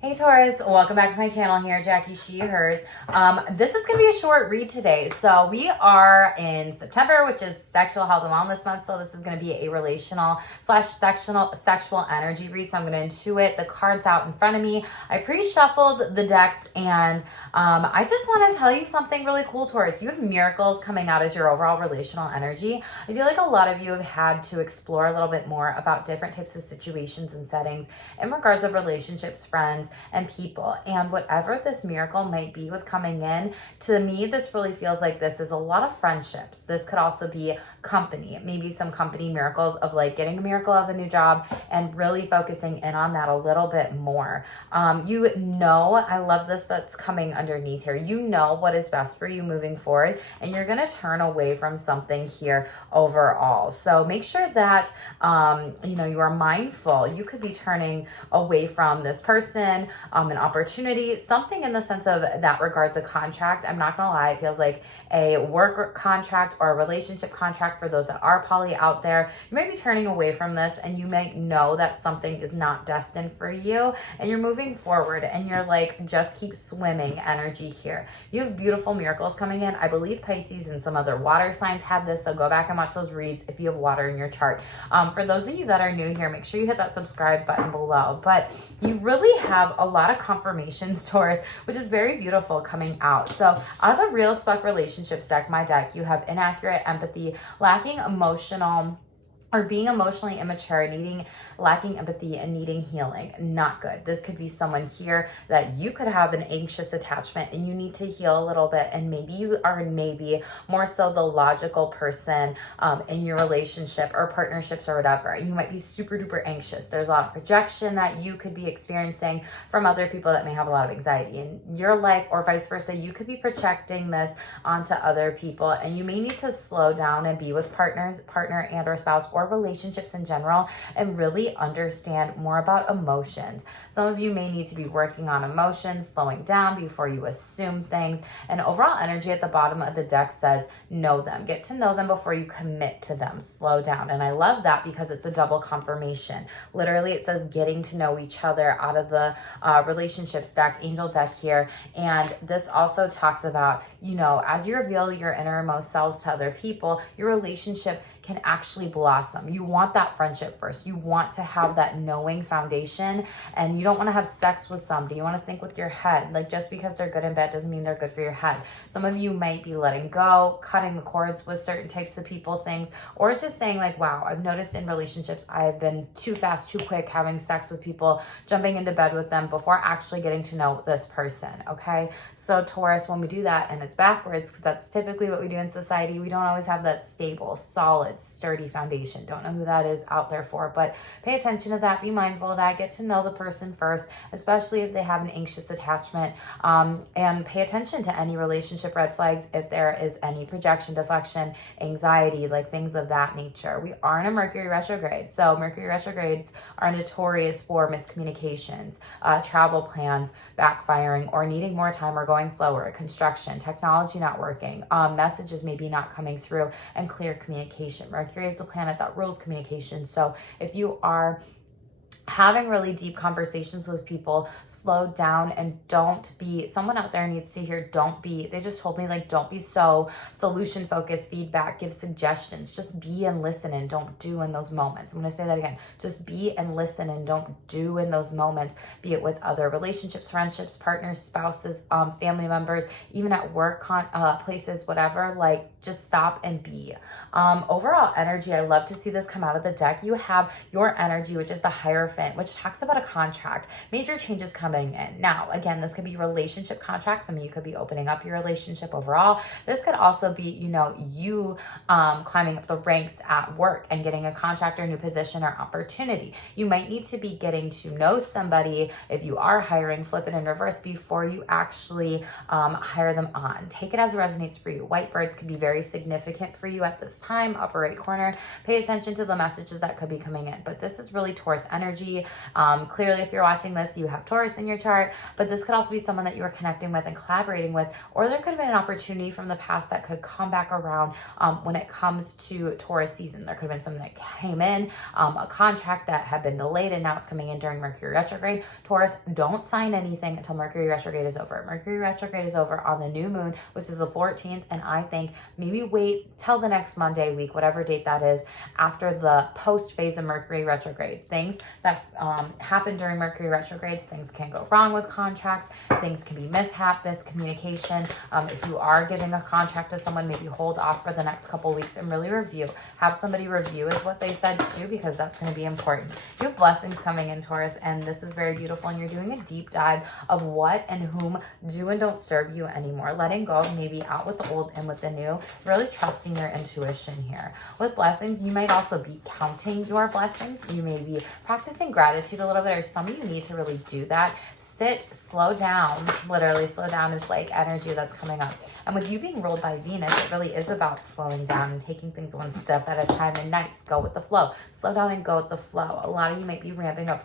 Hey Taurus, welcome back to my channel here, Jackie She, Hers. This is going to be a short read today. So we are in September, which is Sexual Health and Wellness Month. So this is going to be a relational / sexual energy read. So I'm going to intuit the cards out in front of me. I pre-shuffled the decks and I just want to tell you something really cool, Taurus. You have miracles coming out as your overall relational energy. I feel like a lot of you have had to explore a little bit more about different types of situations and settings in regards of relationships, friends, and people. And whatever this miracle might be with coming in, to me, this really feels like this is a lot of friendships. This could also be company, maybe some company miracles of like getting a miracle of a new job and really focusing in on that a little bit more. You know, I love this that's coming underneath here. You know what is best for you moving forward, and you're going to turn away from something here overall. So make sure that, you are mindful. You could be turning away from this person, an opportunity, something in the sense of that regards a contract. I'm not gonna lie, it feels like a work contract or a relationship contract for those that are poly out there. You might be turning away from this and you might know that something is not destined for you and you're moving forward and you're like, just keep swimming energy here. You have beautiful miracles coming in. I believe Pisces and some other water signs have this, so go back and watch those reads if you have water in your chart. For those of you that are new here, make sure you hit that subscribe button below. But you really have a lot of confirmations, Taurus, which is very beautiful coming out. So out of the Real Spuck Relationships deck, my deck, you have inaccurate empathy, lacking emotional or being emotionally immature, lacking empathy and needing healing. Not good. This could be someone here that you could have an anxious attachment and you need to heal a little bit. And maybe you are more so the logical person in your relationship or partnerships or whatever. You might be super duper anxious. There's a lot of projection that you could be experiencing from other people that may have a lot of anxiety in your life, or vice versa. You could be projecting this onto other people, and you may need to slow down and be with partner and or spouse or relationships in general and really understand more about emotions. Some of you may need to be working on emotions, slowing down before you assume things. And overall energy at the bottom of the deck says know them. Get to know them before you commit to them. Slow down. And I love that because it's a double confirmation. Literally, it says getting to know each other out of the relationships deck, angel deck here. And this also talks about, as you reveal your innermost selves to other people, your relationship can actually blossom. You want that friendship first. You want to have that knowing foundation, and you don't want to have sex with somebody. You want to think with your head. Like, just because they're good in bed doesn't mean they're good for your head. Some of you might be letting go, cutting the cords with certain types of people, things, or just saying like, wow, I've noticed in relationships, I've been too fast, too quick, having sex with people, jumping into bed with them before actually getting to know this person. Okay. So Taurus, when we do that and it's backwards, because that's typically what we do in society, we don't always have that stable, solid, sturdy foundation. Don't know who that is out there for, but pay attention to that. Be mindful of that. Get to know the person first, especially if they have an anxious attachment, and pay attention to any relationship red flags if there is any projection, deflection, anxiety, like things of that nature. We are in a Mercury retrograde, so Mercury retrogrades are notorious for miscommunications, travel plans backfiring, or needing more time or going slower, construction, technology not working, messages maybe not coming through, and clear communication. Mercury is the planet that rules communication. So if you are having really deep conversations with people, slow down and don't be, someone out there needs to hear, they just told me like, don't be so solution focused, feedback, give suggestions, just be and listen and don't do in those moments. I'm going to say that again. Just be and listen and don't do in those moments, be it with other relationships, friendships, partners, spouses, family members, even at work, places, whatever, like just stop and be. Overall energy, I love to see this come out of the deck. You have your energy, which is the Hierophant, which talks about a contract, major changes coming in. Now, again, this could be relationship contracts. I mean, you could be opening up your relationship overall. This could also be, you climbing up the ranks at work and getting a contract or new position or opportunity. You might need to be getting to know somebody if you are hiring, flip it in reverse before you actually hire them on. Take it as it resonates for you. White birds could be very significant for you at this time. Upper right corner, pay attention to the messages that could be coming in. But this is really Taurus energy. energy. Clearly, if you're watching this, you have Taurus in your chart, but this could also be someone that you were connecting with and collaborating with, or there could have been an opportunity from the past that could come back around when it comes to Taurus season. There could have been something that came in, a contract that had been delayed and now it's coming in during Mercury retrograde. Taurus, don't sign anything until Mercury retrograde is over. Mercury retrograde is over on the new moon, which is the 14th, and I think maybe wait till the next Monday week, whatever date that is, after the post phase of Mercury retrograde. Things that happen during Mercury retrogrades, things can go wrong with contracts, things can be mishap, miscommunication. If you are giving a contract to someone, maybe hold off for the next couple weeks and really review. Have somebody review is what they said too, because that's going to be important. You have blessings coming in, Taurus, and this is very beautiful, and you're doing a deep dive of what and whom do and don't serve you anymore. Letting go, maybe out with the old and with the new, really trusting your intuition here. With blessings, you might also be counting your blessings. You may be practicing gratitude a little bit, or some of you need to really do that. Sit, slow down. Literally, slow down is like energy that's coming up. And with you being ruled by Venus, it really is about slowing down and taking things one step at a time. And nice, go with the flow. Slow down and go with the flow. A lot of you might be ramping up,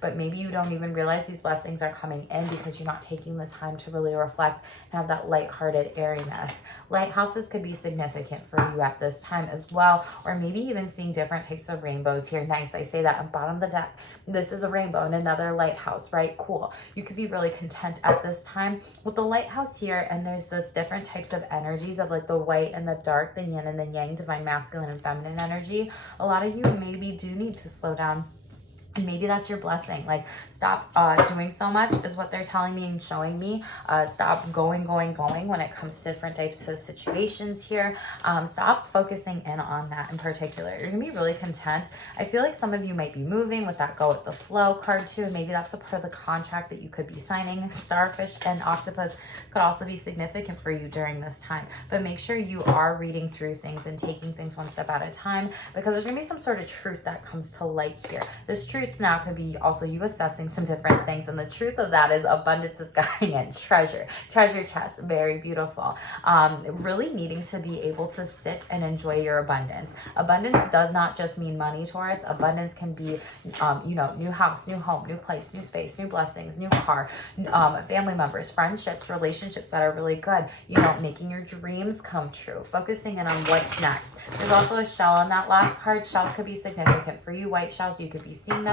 but maybe you don't even realize these blessings are coming in because you're not taking the time to really reflect and have that lighthearted airiness. Lighthouses could be significant for you at this time as well, or maybe even seeing different types of rainbows here. Nice, I say that on bottom of the deck. This is a rainbow and another lighthouse, right? Cool. You could be really content at this time with the lighthouse here, and there's this different types of energies of like the white and the dark, the yin and the yang, divine masculine and feminine energy. A lot of you maybe do need to slow down. And maybe that's your blessing. Like, stop doing so much is what they're telling me and showing me. Stop going when it comes to different types of situations here. Stop focusing in on that in particular. You're gonna be really content. I feel like some of you might be moving with that go with the flow card too. And maybe that's a part of the contract that you could be signing. Starfish and octopus could also be significant for you during this time. But make sure you are reading through things and taking things one step at a time, because there's gonna be some sort of truth that comes to light here. This truth now could be also you assessing some different things, and the truth of that is abundance is coming in. Treasure chest, very beautiful. Really needing to be able to sit and enjoy your abundance. Abundance does not just mean money, Taurus. Abundance can be new house, new home, new place, new space, new blessings, new car, family members, friendships, relationships that are really good, making your dreams come true, focusing in on what's next. There's also a shell on that last card. Shells could be significant for you. White shells, you could be seeing them,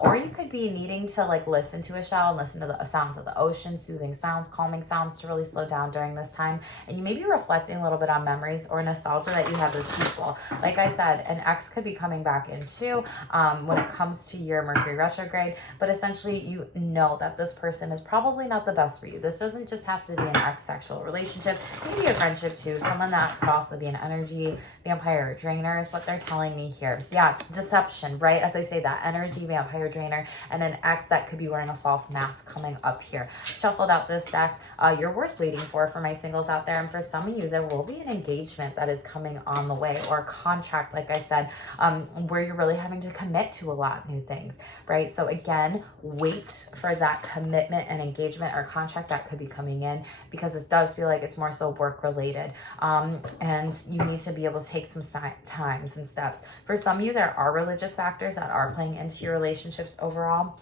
or you could be needing to like listen to a shell and listen to the sounds of the ocean, soothing sounds, calming sounds to really slow down during this time. And you may be reflecting a little bit on memories or nostalgia that you have with people. Like I said, an ex could be coming back in too when it comes to your Mercury retrograde, but essentially you know that this person is probably not the best for you. This doesn't just have to be an ex-sexual relationship. It can be a friendship too. Someone that could also be an energy vampire or drainer is what they're telling me here. Yeah, deception, right? As I say that, energy vampire drainer, and an ex that could be wearing a false mask coming up here. Shuffled out this deck. You're worth waiting for my singles out there, and for some of you, there will be an engagement that is coming on the way, or a contract, like I said, where you're really having to commit to a lot of new things, right? So again, wait for that commitment and engagement or contract that could be coming in, because it does feel like it's more so work related, and you need to be able to take some times and steps. For some of you, there are religious factors that are playing into your relationships overall.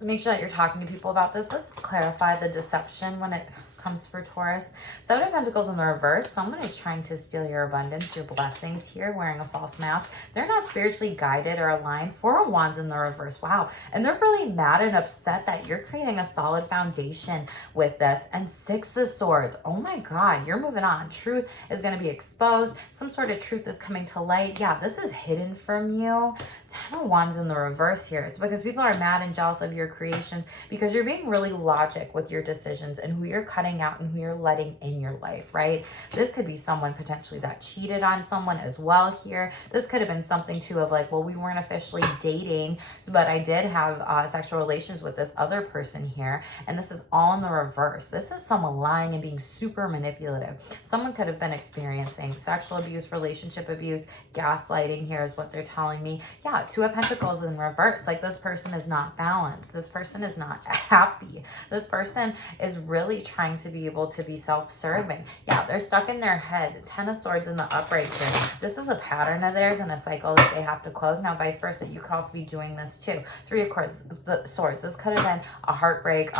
So make sure that you're talking to people about this. Let's clarify the deception when it comes for Taurus. Seven of Pentacles in the reverse. Someone is trying to steal your abundance, your blessings here, wearing a false mask. They're not spiritually guided or aligned. Four of Wands in the reverse. Wow. And they're really mad and upset that you're creating a solid foundation with this. And Six of Swords. Oh my God, you're moving on. Truth is going to be exposed. Some sort of truth is coming to light. Yeah, this is hidden from you. Ten of Wands in the reverse here. It's because people are mad and jealous of your creations because you're being really logic with your decisions and who you're cutting out and who you're letting in your life, right? This could be someone potentially that cheated on someone as well here. This could have been something too of like, well, we weren't officially dating, but I did have sexual relations with this other person here. And this is all in the reverse. This is someone lying and being super manipulative. Someone could have been experiencing sexual abuse, relationship abuse, gaslighting here is what they're telling me. Yeah, Two of Pentacles in reverse. Like, this person is not balanced. This person is not happy. This person is really trying to to be able to be self-serving. Yeah, they're stuck in their head. 10 of Swords in the upright here. This is a pattern of theirs and a cycle that they have to close. Now, vice versa, you could also be doing this too. 3 of Swords. This could have been a heartbreak,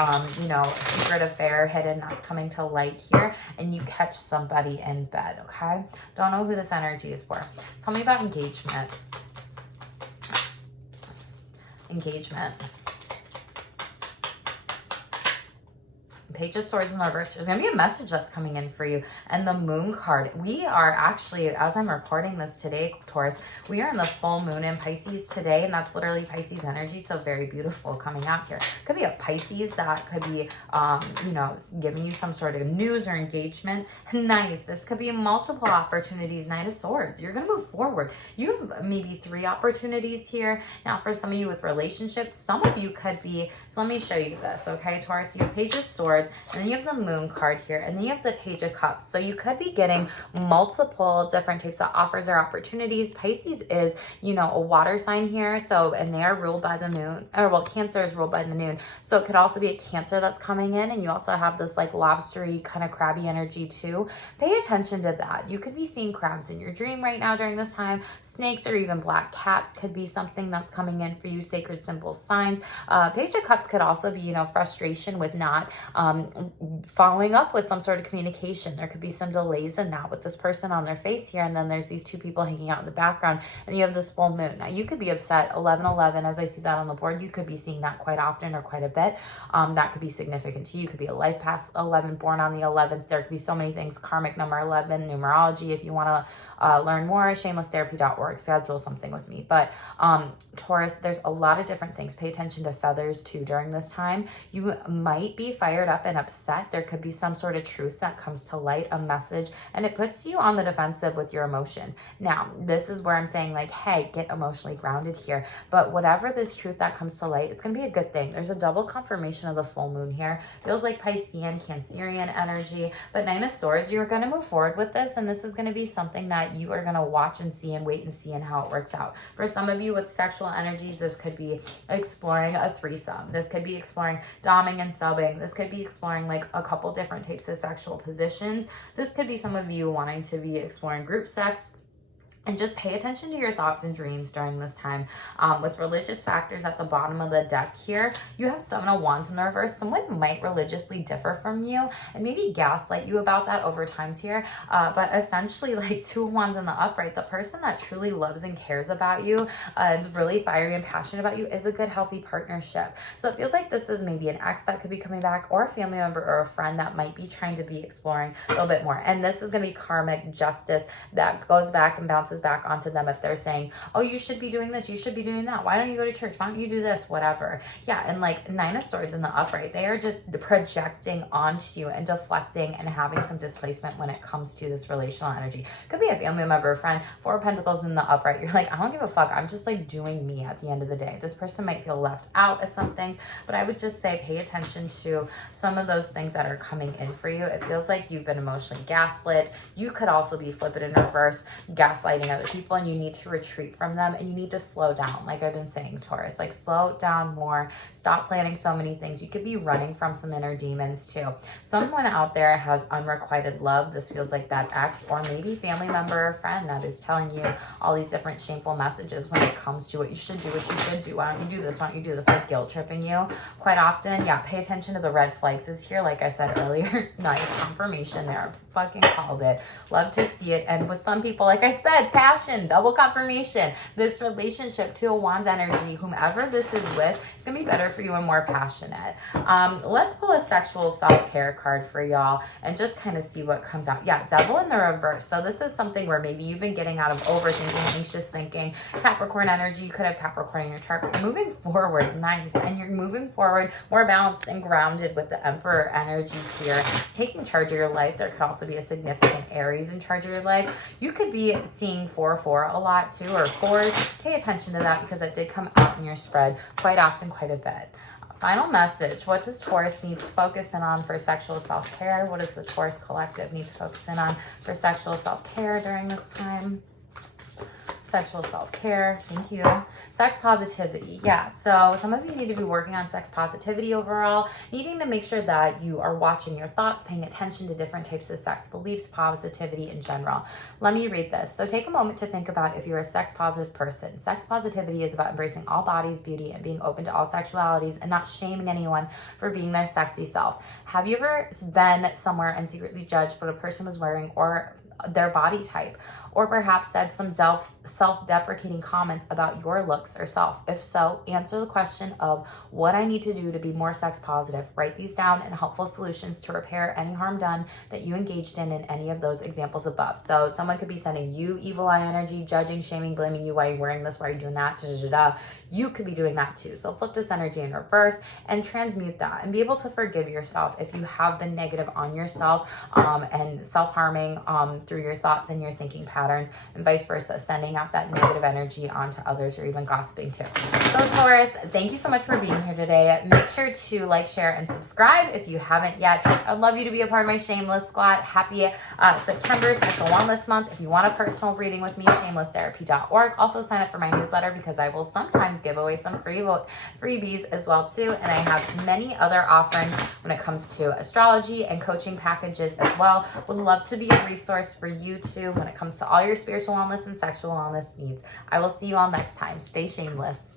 you know, secret affair hidden that's coming to light here, and you catch somebody in bed, okay? Don't know who this energy is for. Tell me about engagement. Engagement. Page of Swords in the reverse. There's going to be a message that's coming in for you. And the Moon card. We are actually, as I'm recording this today, Taurus, we are in the full moon in Pisces today. And that's literally Pisces energy. So very beautiful coming out here. Could be a Pisces that could be, you know, giving you some sort of news or engagement. Nice. This could be multiple opportunities. Knight of Swords. You're going to move forward. You have maybe 3 opportunities here. Now, for some of you with relationships, some of you could be, so let me show you this, okay, Taurus? You have Page of Swords. And then you have the Moon card here, and then you have the Page of Cups. So you could be getting multiple different types of offers or opportunities. Pisces is, you know, a water sign here. So, and they are ruled by the moon, or well, Cancer is ruled by the moon. So it could also be a Cancer that's coming in, and you also have this like lobstery kind of crabby energy too. Pay attention to that. You could be seeing crabs in your dream right now during this time. Snakes or even black cats could be something that's coming in for you. Sacred symbols, signs. Page of Cups could also be, you know, frustration with not, following up with some sort of communication. There could be some delays in that with this person on their face here, and then there's these 2 people hanging out in the background, and you have this full moon. Now you could be upset. 1111, as I see that on the board, you could be seeing that quite often or quite a bit. That could be significant to you. Could be a life past 11, born on the 11th. There could be so many things. Karmic number 11, numerology. If you want to learn more, shamelesstherapy.org, schedule something with me. But Taurus, there's a lot of different things. Pay attention to feathers too during this time. You might be fired up and upset. There could be some sort of truth that comes to light, a message, and it puts you on the defensive with your emotions. Now, this is where I'm saying like, hey, get emotionally grounded here. But whatever this truth that comes to light, it's going to be a good thing. There's a double confirmation of the full moon here. Feels like Piscean, Cancerian energy. But 9 of Swords, you're going to move forward with this, and this is going to be something that you are going to watch and see and wait and see and how it works out. For some of you with sexual energies, this could be exploring a threesome. This could be exploring doming and subbing. This could be exploring like a couple different types of sexual positions. This could be some of you wanting to be exploring group sex. And just pay attention to your thoughts and dreams during this time. With religious factors at the bottom of the deck here, you have 7 of Wands in the reverse. Someone might religiously differ from you and maybe gaslight you about that over times here. But essentially, like 2 of Wands in the upright, the person that truly loves and cares about you, is really fiery and passionate about you, is a good, healthy partnership. So it feels like this is maybe an ex that could be coming back, or a family member or a friend that might be trying to be exploring a little bit more. And this is going to be karmic justice that goes back and bounces back onto them if they're saying, oh, you should be doing this, you should be doing that, why don't you go to church, why don't you do this, whatever. Yeah, and like 9 of Swords in the upright, they are just projecting onto you and deflecting and having some displacement when it comes to this relational energy. Could be a family member, a friend. 4 of Pentacles in the upright, you're like, I don't give a fuck, I'm just like doing me at the end of the day. This person might feel left out of some things, but I would just say pay attention to some of those things that are coming in for you. It feels like you've been emotionally gaslit. You could also be flipping in reverse, gaslighting other people, and you need to retreat from them, and you need to slow down. Like I've been saying, Taurus, like slow down more, stop planning so many things. You could be running from some inner demons too. Someone out there has unrequited love. This feels like that ex, or maybe family member or friend that is telling you all these different shameful messages when it comes to what you should do, what you should do. Why don't you do this? Why don't you do this? Like guilt tripping you quite often. Yeah, pay attention to the red flags is here. Like I said earlier, nice confirmation there. Fucking called it. Love to see it. And with some people, like I said, passion, double confirmation. This relationship, 2 of Wands energy, whomever this is with, it's gonna be better for you and more passionate. Let's pull a sexual self-care card for y'all and just kind of see what comes out. Yeah, Devil in the reverse. So this is something where maybe you've been getting out of overthinking, anxious thinking. Capricorn energy, you could have Capricorn in your chart. But you're moving forward, nice. And you're moving forward more balanced and grounded with the Emperor energy here. Taking charge of your life. There could also be a significant Aries in charge of your life. You could be seeing 4-4 a lot too, or 4s. Pay attention to that because it did come out in your spread quite often, quite a bit. Final message. What does Taurus need to focus in on for sexual self-care? What does the Taurus collective need to focus in on for sexual self-care during this time? Sexual self-care. Thank you. Sex positivity. Yeah. So some of you need to be working on sex positivity overall, needing to make sure that you are watching your thoughts, paying attention to different types of sex beliefs, positivity in general. Let me read this. So take a moment to think about if you're a sex positive person. Sex positivity is about embracing all bodies, beauty, and being open to all sexualities and not shaming anyone for being their sexy self. Have you ever been somewhere and secretly judged what a person was wearing or their body type, or perhaps said some self-deprecating comments about your looks or self? If so, answer the question of what I need to do to be more sex positive. Write these down and helpful solutions to repair any harm done that you engaged in any of those examples above. So someone could be sending you evil eye energy, judging, shaming, blaming you. Why are you wearing this? Why are you doing that? You could be doing that too. So flip this energy in reverse and transmute that and be able to forgive yourself if you have been negative on yourself and self-harming through your thoughts and your thinking patterns, and vice versa, sending out that negative energy onto others or even gossiping too. So Taurus, thank you so much for being here today. Make sure to like, share, and subscribe if you haven't yet. I'd love you to be a part of my Shameless squad. Happy September Sexual Wellness Month. If you want a personal reading with me, shamelesstherapy.org. Also sign up for my newsletter because I will sometimes give away some freebies as well too. And I have many other offerings when it comes to astrology and coaching packages as well. Would love to be a resource for you too when it comes to all your spiritual wellness and sexual wellness needs. I will see you all next time. Stay shameless.